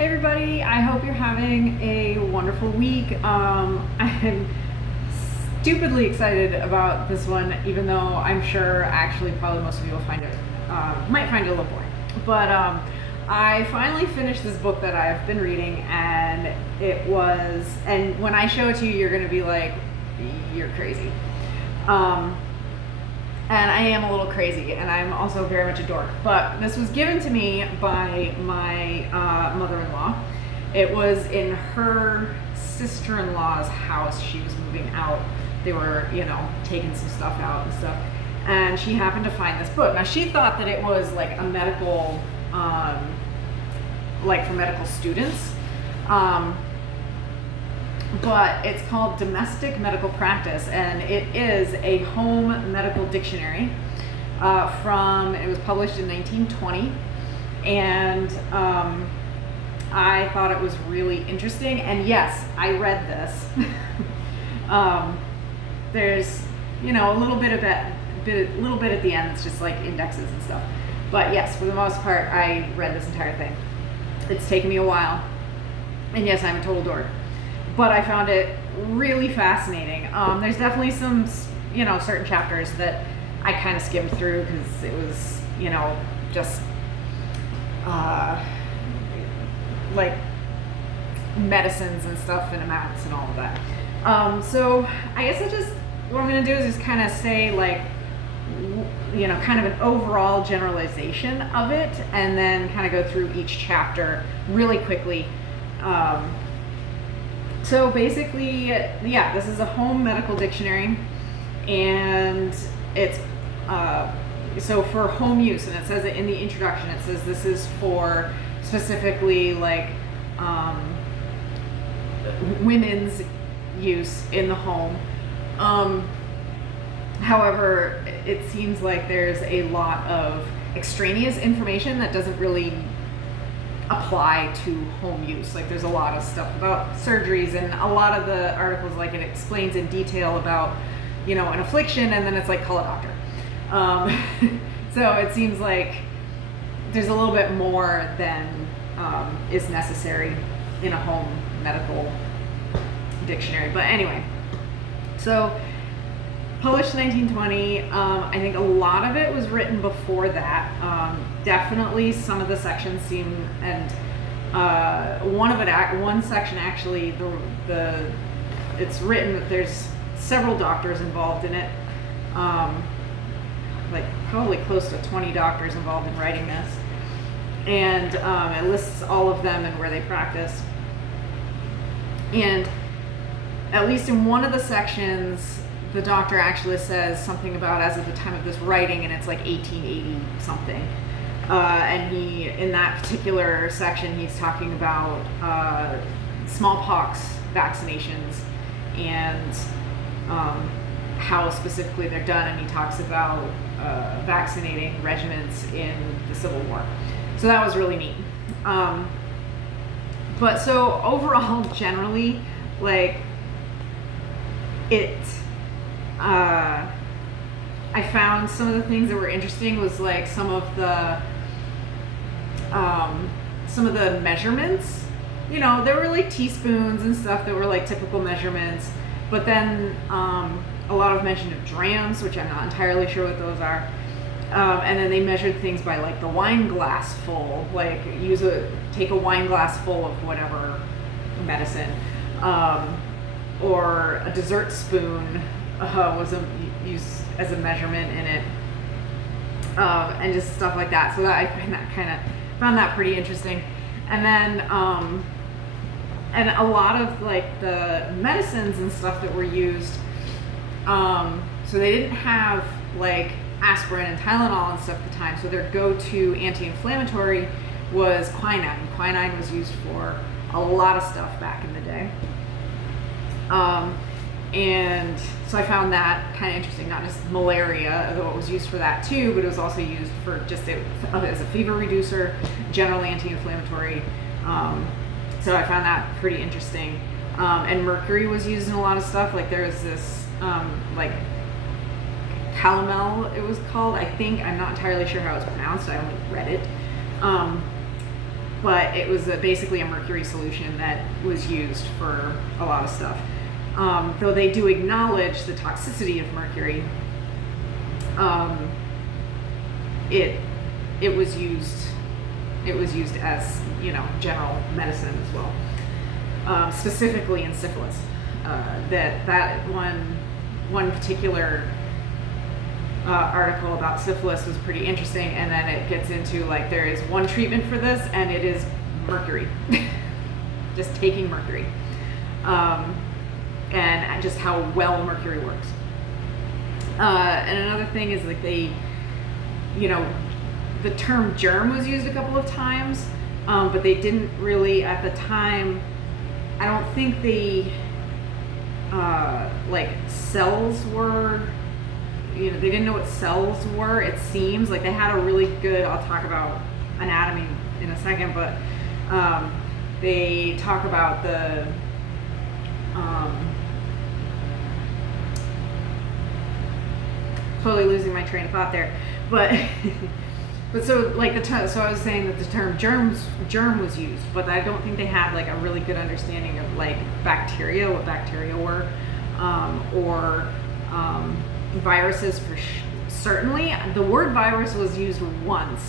Hey everybody, I hope you're having a wonderful week. I'm stupidly excited about this one, even though I'm sure actually probably most of you will find it, might find it a little boring. But I finally finished this book that I've been reading, and and when I show it to you, you're gonna be like, you're crazy. And I am a little crazy, and I'm also very much a dork. But this was given to me by my mother-in-law. It was in her sister-in-law's house. She was moving out. They were, taking some stuff out and stuff. And she happened to find this book. Now, she thought that it was like a medical, like for medical students. But it's called Domestic Medical Practice, and it is a home medical dictionary it was published in 1920, and I thought it was really interesting, and yes, I read this. There's, a little bit at the end, it's just like indexes and stuff, but yes, for the most part, I read this entire thing. It's taken me a while, and yes, I'm a total dork. But I found it really fascinating. There's definitely some, certain chapters that I kind of skimmed through because it was, just like medicines and stuff and amounts and all of that. So I guess what I'm going to do is just kind of say like, kind of an overall generalization of it, and then kind of go through each chapter really quickly. So basically, this is a home medical dictionary, and it's so for home use, and it says it in the introduction, it says this is for specifically like women's use in the home. However, it seems like there's a lot of extraneous information that doesn't really apply to home use. Like there's a lot of stuff about surgeries, and a lot of the articles, like it explains in detail about, an affliction, and then it's like, call a doctor. So it seems like there's a little bit more than is necessary in a home medical dictionary. But anyway, so published in 1920. I think a lot of it was written before that. Definitely some of the sections seem, and one section actually, it's written that there's several doctors involved in it. Like probably close to 20 doctors involved in writing this. And it lists all of them and where they practice. And at least in one of the sections, the doctor actually says something about as of the time of this writing, and it's like 1880 something. And in that particular section, he's talking about smallpox vaccinations and how specifically they're done, and he talks about vaccinating regiments in the Civil War. So that was really neat. But so overall, generally, like I found some of the things that were interesting was like some of the measurements. There were like teaspoons and stuff that were like typical measurements, but then a lot of mention of drams, which I'm not entirely sure what those are. And then they measured things by like the wine glass full, like take a wine glass full of whatever medicine, or a dessert spoon was used as a measurement in it, and just stuff like that. So that I found that pretty interesting. And then and a lot of like the medicines and stuff that were used, so they didn't have like aspirin and Tylenol and stuff at the time, so their go-to anti-inflammatory was quinine. Quinine was used for a lot of stuff back in the day. And so I found that kind of interesting, not just malaria, although it was used for that too, but it was also used for just as a fever reducer, general anti-inflammatory. So I found that pretty interesting. And mercury was used in a lot of stuff. Like there was this, like calomel, it was called, I think. I'm not entirely sure how it's pronounced. I only read it. but it was basically a mercury solution that was used for a lot of stuff. Though they do acknowledge the toxicity of mercury, it was used as, you know, general medicine as well, specifically in syphilis. That one particular article about syphilis was pretty interesting, and then it gets into like there is one treatment for this, and it is mercury, just taking mercury, and just how well mercury works. And another thing is like they, you know, the term germ was used a couple of times, but they didn't really at the time. I don't think they like cells were. You know, they didn't know what cells were. It seems like they had a really good. I'll talk about anatomy in a second, but they talk about the totally losing my train of thought there, but but so like so I was saying that the term germ was used, but I don't think they had like a really good understanding of like bacteria, what bacteria were, or viruses for certainly. The word virus was used once,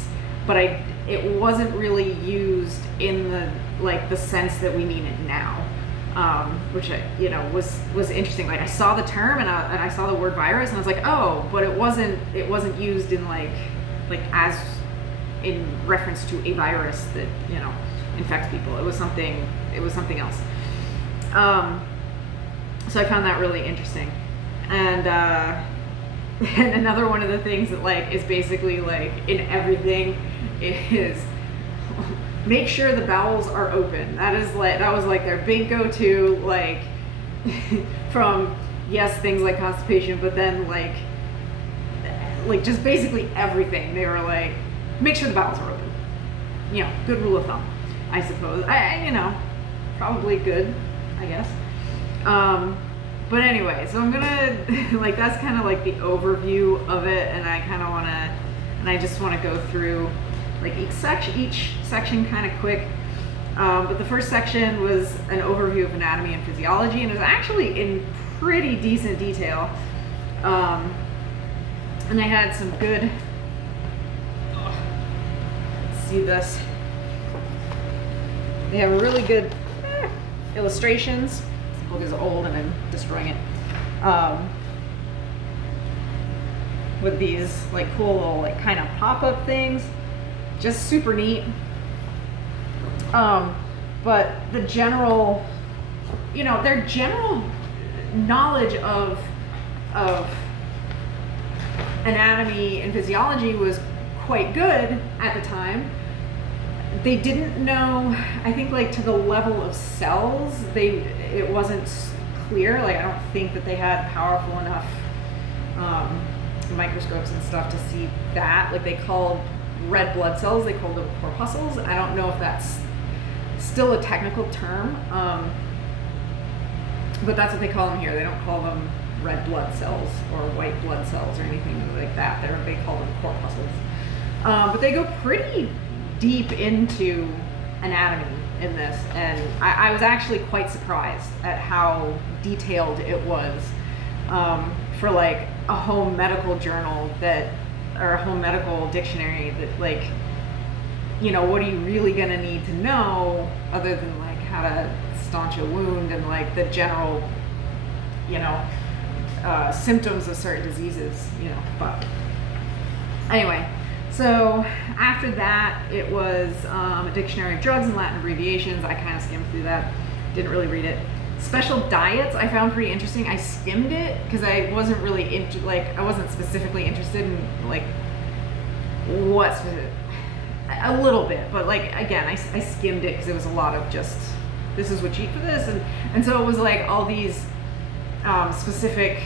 but it wasn't really used in the sense that we mean it now, which you know was interesting. Like I saw the term and I saw the word virus and I was like, oh, but it wasn't used in like as in reference to a virus that, you know, infects people. It was something else. So I found that really interesting. And another one of the things that like is basically like in everything is make sure the bowels are open. That was like their big go-to, like from things like constipation, but then like just basically everything. They were like, make sure the bowels are open. You know, good rule of thumb, I suppose. I you know, probably good, I guess. But anyway, so I'm gonna like that's kind of like the overview of it, and I just want to go through like each section kind of quick. But the first section was an overview of anatomy and physiology, and it was actually in pretty decent detail. And I had some good. See this? They have really good illustrations. Book is old and I'm destroying it, with these like cool little like kind of pop-up things, just super neat. But the general, you know, their general knowledge of anatomy and physiology was quite good at the time. They didn't know, I think, like to the level of cells, it wasn't clear. Like I don't think that they had powerful enough microscopes and stuff to see that. Like they called red blood cells, they called them corpuscles. I don't know if that's still a technical term, but that's what they call them here. They don't call them red blood cells or white blood cells or anything like that. They call them corpuscles. But they go pretty deep into anatomy in this, and I was actually quite surprised at how detailed it was for like a home medical journal or a home medical dictionary that, like, you know, what are you really gonna need to know other than like how to staunch a wound and like the general, you know, symptoms of certain diseases, you know. But anyway, so after that, it was a dictionary of drugs and Latin abbreviations. I kind of skimmed through that, didn't really read it. Special diets I found pretty interesting. I skimmed it because I wasn't really I wasn't specifically interested in like what a little bit, but like again, I skimmed it because it was a lot of just this is what you eat for this, and so it was like all these specific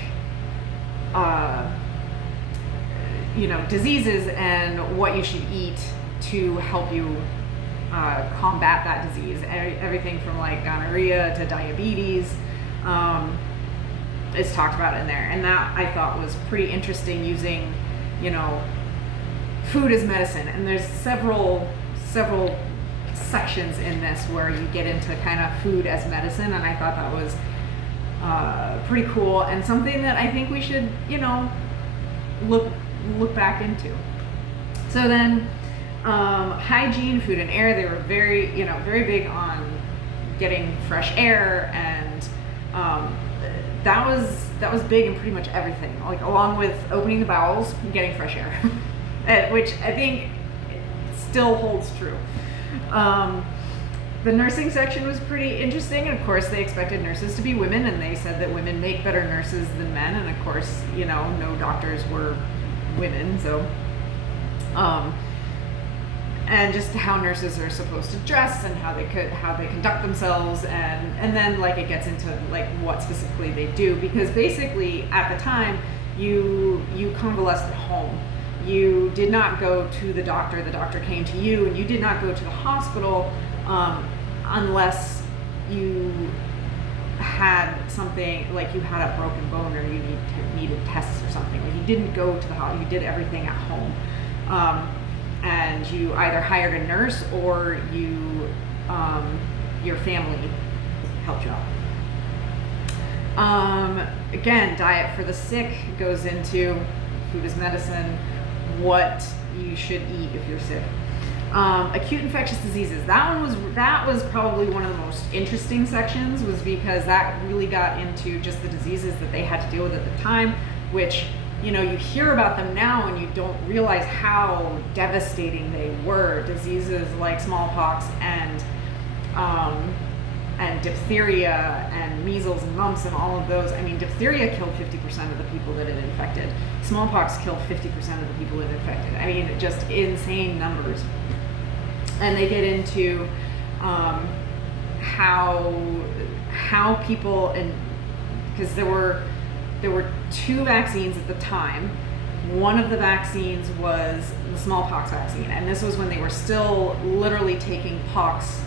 you know, diseases and what you should eat to help you combat that disease. Everything from like gonorrhea to diabetes is talked about in there, and that I thought was pretty interesting, using, you know, food as medicine. And there's several sections in this where you get into kind of food as medicine, and I thought that was pretty cool and something that I think we should, look back into. So then, hygiene, food and air, they were very big on getting fresh air, and that was big in pretty much everything, like along with opening the bowels, getting fresh air, which I think still holds true. The nursing section was pretty interesting, and of course they expected nurses to be women, and they said that women make better nurses than men, and of course, no doctors were women, so and just how nurses are supposed to dress and how they conduct themselves, and then like it gets into like what specifically they do, because basically at the time you convalesced at home. You did not go to the doctor came to you, and you did not go to the hospital unless you had something like you had a broken bone or you needed tests or something. Like you didn't go to the hospital, you did everything at home. And you either hired a nurse or your family helped you out. Again, diet for the sick goes into food as medicine, what you should eat if you're sick. Acute infectious diseases. That was probably one of the most interesting sections, was because that really got into just the diseases that they had to deal with at the time, which you hear about them now and you don't realize how devastating they were. Diseases like smallpox and diphtheria and measles and mumps and all of those. I mean, diphtheria killed 50% of the people that it infected. Smallpox killed 50% of the people it infected. I mean, just insane numbers. And they get into how people, and because there were 2 vaccines at the time. One of the vaccines was the smallpox vaccine, and this was when they were still literally taking cowpox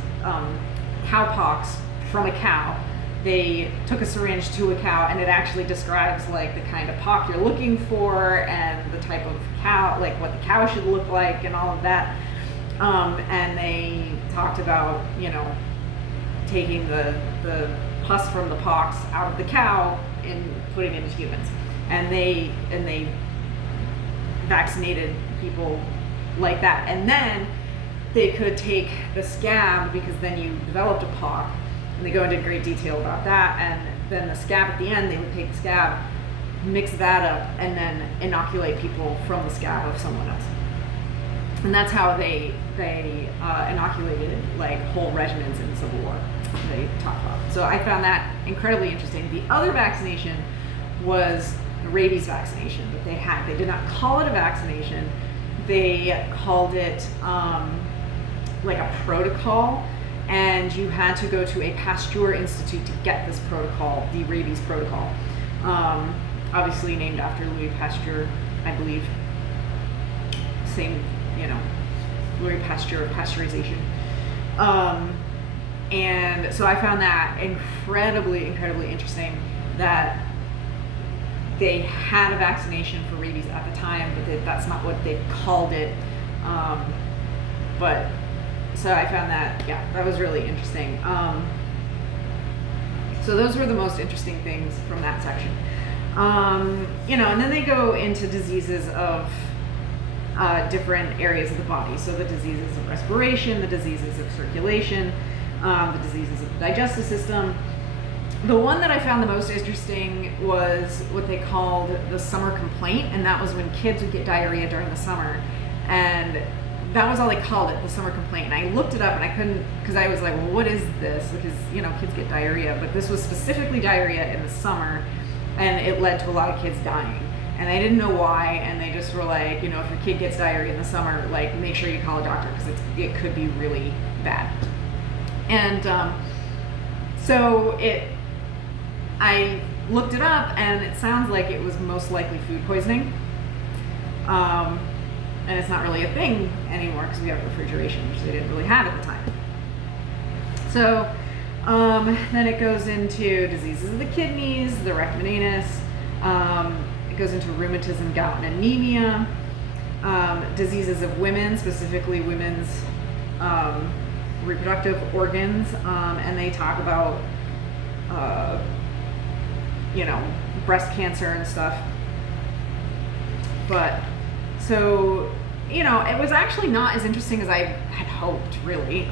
from a cow. They took a syringe to a cow, and it actually describes like the kind of pox you're looking for and the type of cow, like what the cow should look like and all of that. And they talked about, taking the pus from the pox out of the cow and putting it into humans. And they vaccinated people like that. And then they could take the scab, because then you developed a pox, and they go into great detail about that. And then the scab at the end, they would take the scab, mix that up, and then inoculate people from the scab of someone else. And that's how they inoculated like whole regiments in the Civil War. They talk about. So I found that incredibly interesting. The other vaccination was the rabies vaccination that they had. They did not call it a vaccination. They called it like a protocol, and you had to go to a Pasteur Institute to get this protocol, the rabies protocol. Obviously named after Louis Pasteur, I believe. Same, Louis Pasteur of pasteurization. And so I found that incredibly interesting, that they had a vaccination for rabies at the time, but that's not what they called it. But so I found that, that was really interesting. So those were the most interesting things from that section. And then they go into diseases of different areas of the body. So the diseases of respiration, the diseases of circulation, the diseases of the digestive system. The one that I found the most interesting was what they called the summer complaint, and that was when kids would get diarrhea during the summer. And that was all they called it, the summer complaint. And I looked it up and I couldn't, because I was like, well, what is this? Because, kids get diarrhea, but this was specifically diarrhea in the summer, and it led to a lot of kids dying. And they didn't know why, and they just were like, if your kid gets diarrhea in the summer, like, make sure you call a doctor, because it could be really bad. And I looked it up, and it sounds like it was most likely food poisoning. And it's not really a thing anymore because we have refrigeration, which they didn't really have at the time. So then it goes into diseases of the kidneys, the rachmananus. It goes into rheumatism, gout, and anemia. Diseases of women, specifically women's reproductive organs, and they talk about, breast cancer and stuff. But, so, it was actually not as interesting as I had hoped, really.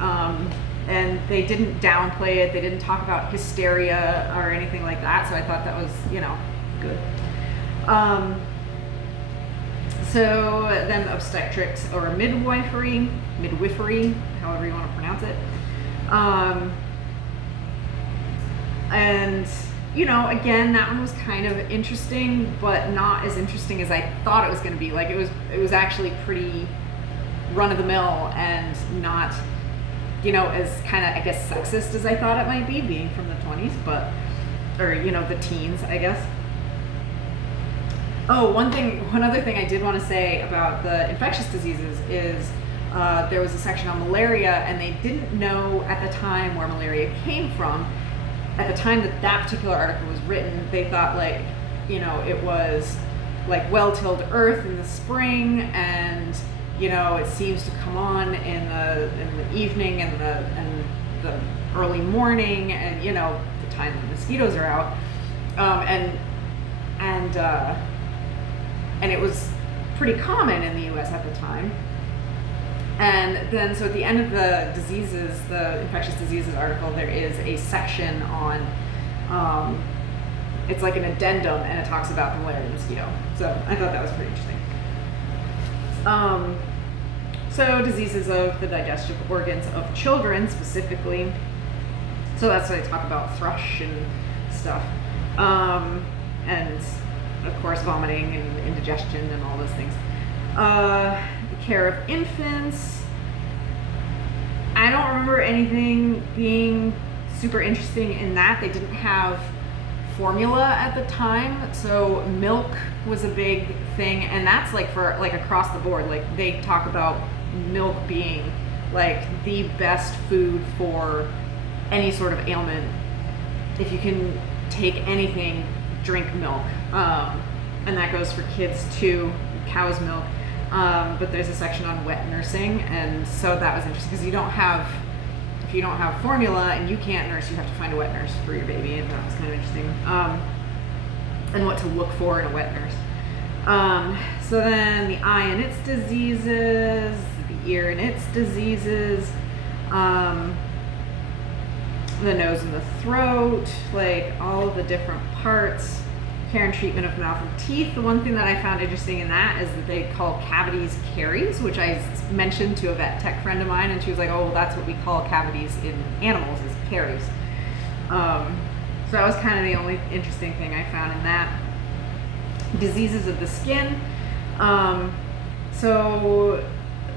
And they didn't downplay it. They didn't talk about hysteria or anything like that. So I thought that was, good. So then obstetrics or midwifery, however you want to pronounce it. And, again, that one was kind of interesting, but not as interesting as I thought it was going to be. Like, it was actually pretty run of the mill and not, as kind of, I guess, sexist as I thought it might be, being from the 20s, or the teens, I guess. Oh, one other thing I did want to say about the infectious diseases is there was a section on malaria, and they didn't know at the time where malaria came from. At the time that particular article was written, they thought it was like well-tilled earth in the spring, and it seems to come on in the evening and the early morning, and the time the mosquitoes are out, and it was pretty common in the U.S. at the time. And then, so at the end of the infectious diseases article, there is a section on, it's like an addendum, and it talks about the malaria mosquito. So I thought that was pretty interesting. So diseases of the digestive organs of children specifically. So that's what I talk about, thrush and stuff. And of course, vomiting and indigestion and all those things. Care of infants. I don't remember anything being super interesting in that. They didn't have formula at the time, so milk was a big thing, and that's for across the board. Like, they talk about milk being the best food for any sort of ailment. If you can take anything, drink milk, and that goes for kids too. Cow's milk. But there's a section on wet nursing, and so that was interesting because if you don't have formula and you can't nurse, you have to find a wet nurse for your baby, and that was kind of interesting. And what to look for in a wet nurse. So then the eye and its diseases, the ear and its diseases, the nose and the throat, all of the different parts. Care and treatment of mouth and teeth. The one thing that I found interesting in that is that they call cavities caries, which I mentioned to a vet tech friend of mine, and she was like, oh, well, that's what we call cavities in animals, is caries. So that was kind of the only interesting thing I found in that. Diseases of the skin. So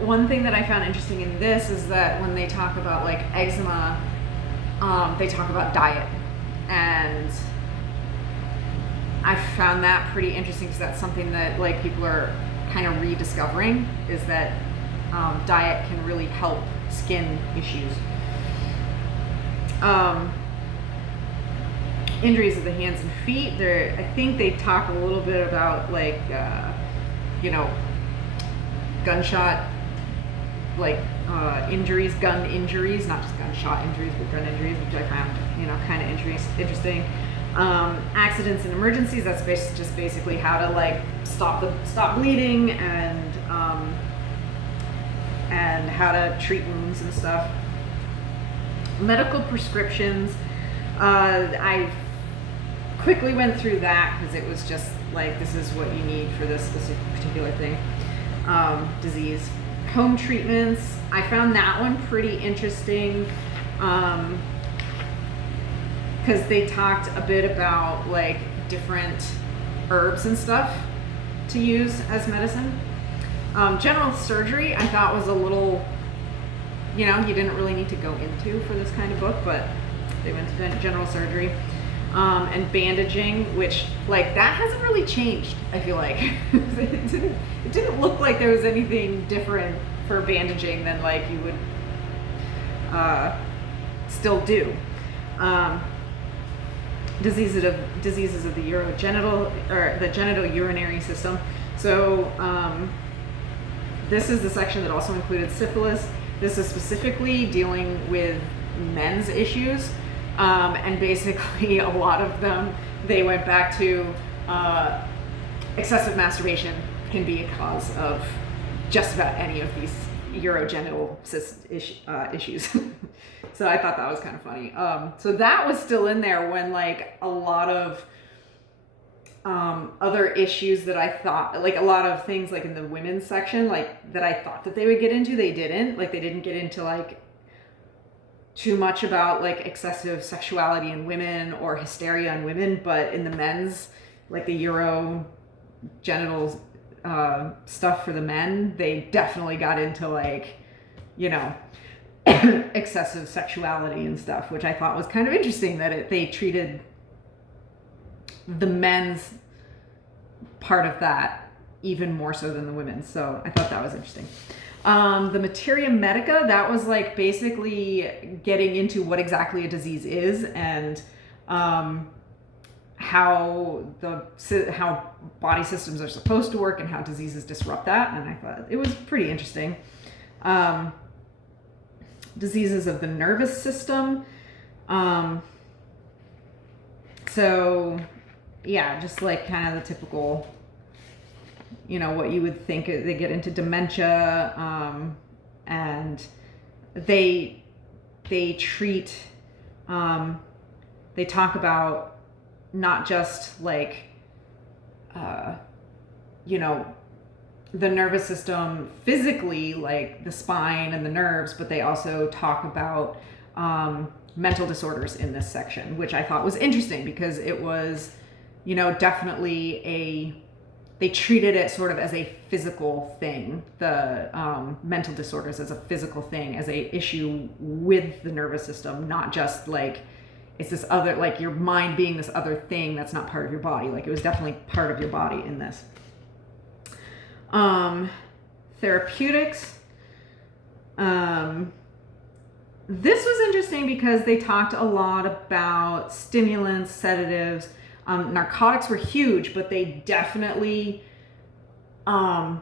one thing that I found interesting in this is that when they talk about eczema, they talk about diet, and I found that pretty interesting because that's something that people are kind of rediscovering, is that diet can really help skin issues. Injuries of the hands and feet. I think they talk a little bit about gunshot injuries, gun injuries, not just gunshot injuries, but gun injuries, which I found kind of interesting. Accidents and emergencies, that's just basically how to stop bleeding and how to treat wounds and stuff. Medical prescriptions, I quickly went through that because it was just this is what you need for this particular thing, disease. Home treatments, I found that one pretty interesting. Because they talked a bit about different herbs and stuff to use as medicine. General surgery I thought was a little, you didn't really need to go into for this kind of book, but they went to general surgery. And bandaging, which that hasn't really changed, I feel like. It didn't look like there was anything different for bandaging than you would still do. Diseases of the urogenital or the genitourinary system. So this is the section that also included syphilis, This is specifically dealing with men's issues, and basically a lot of them, they went back to excessive masturbation can be a cause of just about any of these urogenital issues. So I thought that was kind of funny. So that was still in there when like a lot of other issues that I thought, like a lot of things like in the women's section, like that I thought that they would get into, they didn't. Like they didn't get into like too much about like excessive sexuality in women or hysteria in women, but in the men's, like the urogenitals stuff for the men, they definitely got into like, you know, excessive sexuality and stuff, which I thought was kind of interesting that they treated the men's part of that even more so than the women's. So I thought that was interesting. The materia medica, that was like basically getting into what exactly a disease is and how body systems are supposed to work and how diseases disrupt that. And I thought it was pretty interesting. Diseases of the nervous system. So yeah, just like kind of the typical, you know, what you would think. They get into dementia, and they treat, they talk about not just like, you know, the nervous system physically, like the spine and the nerves, but they also talk about mental disorders in this section, which I thought was interesting because it was, you know, definitely they treated it sort of as a physical thing, the mental disorders as a physical thing, as a issue with the nervous system, not just like it's this other, like your mind being this other thing that's not part of your body. Like it was definitely part of your body in this. Therapeutics. This was interesting because they talked a lot about stimulants, sedatives. Narcotics were huge, but they definitely go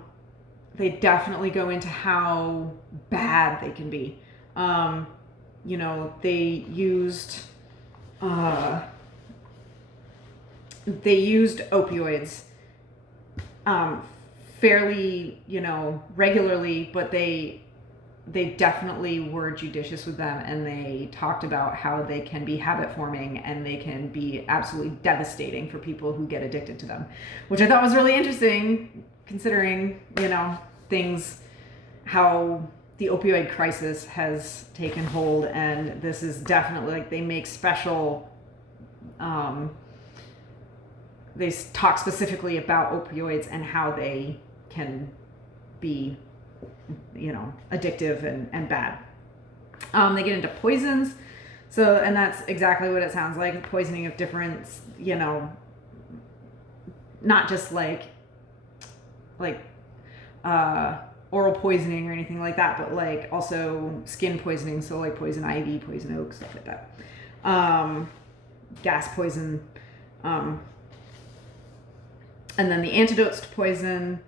into how bad they can be. You know, they used opioids fairly, you know, regularly, but they definitely were judicious with them, and they talked about how they can be habit forming and they can be absolutely devastating for people who get addicted to them, which I thought was really interesting considering, you know, things, how the opioid crisis has taken hold. And this is definitely like they make special, they talk specifically about opioids and how they can be, you know, addictive and bad. They get into poisons. So, and that's exactly what it sounds like, poisoning of different, you know, not just like oral poisoning or anything like that, but like also skin poisoning. So like poison ivy, poison oak, stuff like that. Gas poison. And then the antidotes to poison,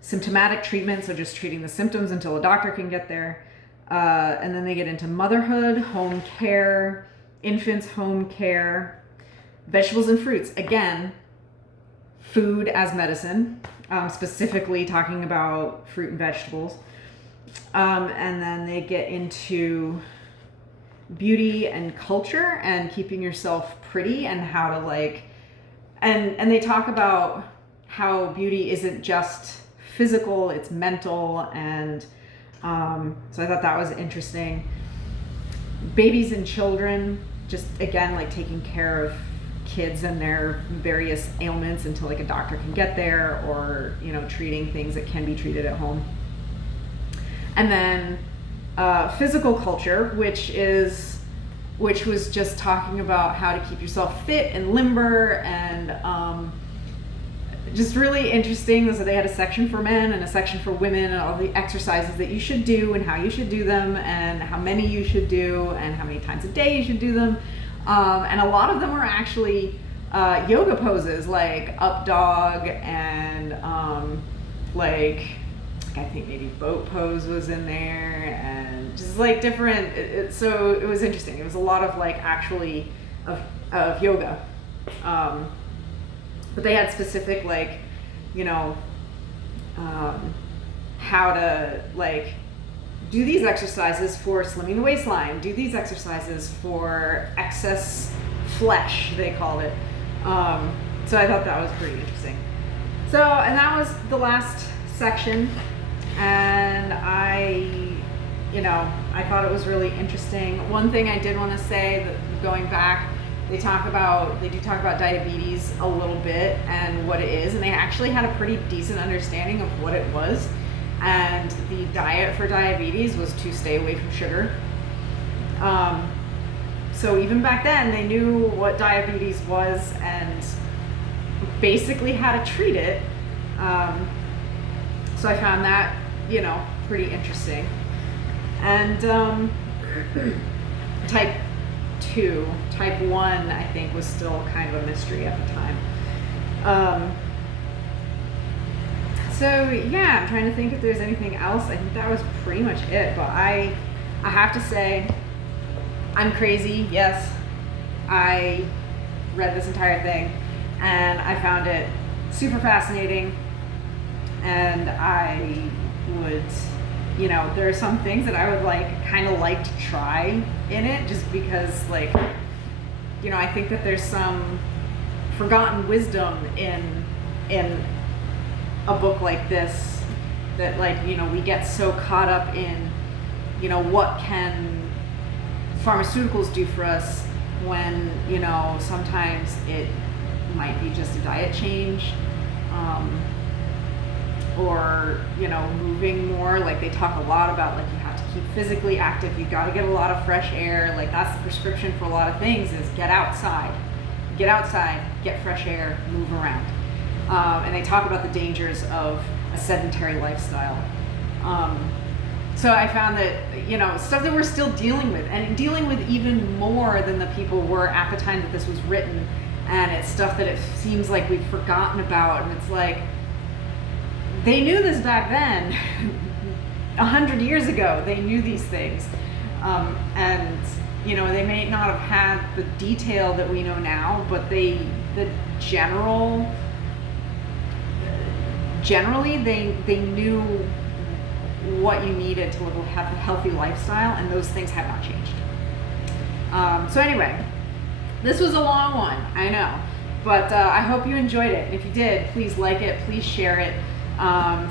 symptomatic treatment, so just treating the symptoms until a doctor can get there. And then they get into motherhood, home care, infants, home care, vegetables and fruits. Again, food as medicine, specifically talking about fruit and vegetables. And then they get into beauty and culture and keeping yourself pretty and how to like, and they talk about how beauty isn't just physical, it's mental. And so I thought that was interesting. Babies and children, just again, like taking care of kids and their various ailments until like a doctor can get there, or, you know, treating things that can be treated at home. And then physical culture, which was just talking about how to keep yourself fit and limber, and just really interesting. So they had a section for men and a section for women, and all the exercises that you should do and how you should do them and how many you should do and how many times a day you should do them. And a lot of them were actually yoga poses, like up dog and like I think maybe boat pose was in there, and just like different. So it was interesting. It was a lot of like actually of yoga, but they had specific like, you know, how to like do these exercises for slimming the waistline, do these exercises for excess flesh, they called it. So I thought that was pretty interesting. So, and that was the last section, and I thought it was really interesting. One thing I did want to say, that going back, they do talk about diabetes a little bit and what it is, and they actually had a pretty decent understanding of what it was. And the diet for diabetes was to stay away from sugar. So even back then, they knew what diabetes was and basically how to treat it. So I found that, pretty interesting. And type 1, I think, was still kind of a mystery at the time. So yeah, I'm trying to think if there's anything else. I think that was pretty much it. But I have to say, I'm crazy. Yes, I read this entire thing, and I found it super fascinating. And I would, there are some things that I would kind of like to try in it, just because, I think that there's some forgotten wisdom in a book like this, that we get so caught up in, what can pharmaceuticals do for us, when sometimes it might be just a diet change, or moving more. Like, they talk a lot about you have to keep physically active, you got to get a lot of fresh air. That's the prescription for a lot of things, is get outside, get fresh air, move around. And they talk about the dangers of a sedentary lifestyle. So I found that, stuff that we're still dealing with, and dealing with even more than the people were at the time that this was written. And it's stuff that it seems like we've forgotten about. And it's like, they knew this back then, 100 years ago, they knew these things. And, they may not have had the detail that we know now, but generally they knew what you needed to live a healthy lifestyle, and those things have not changed. So anyway, this was a long one, I know, but I hope you enjoyed it. And if you did, please like it, please share it,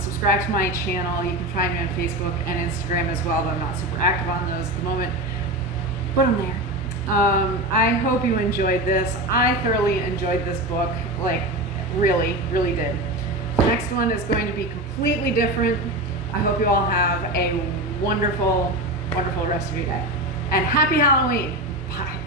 subscribe to my channel. You can find me on Facebook and Instagram as well, though I'm not super active on those at the moment, but I'm there. I hope you enjoyed this. I thoroughly enjoyed this book, really, really did. The next one is going to be completely different. I hope you all have a wonderful, wonderful rest of your day. And happy Halloween. Bye.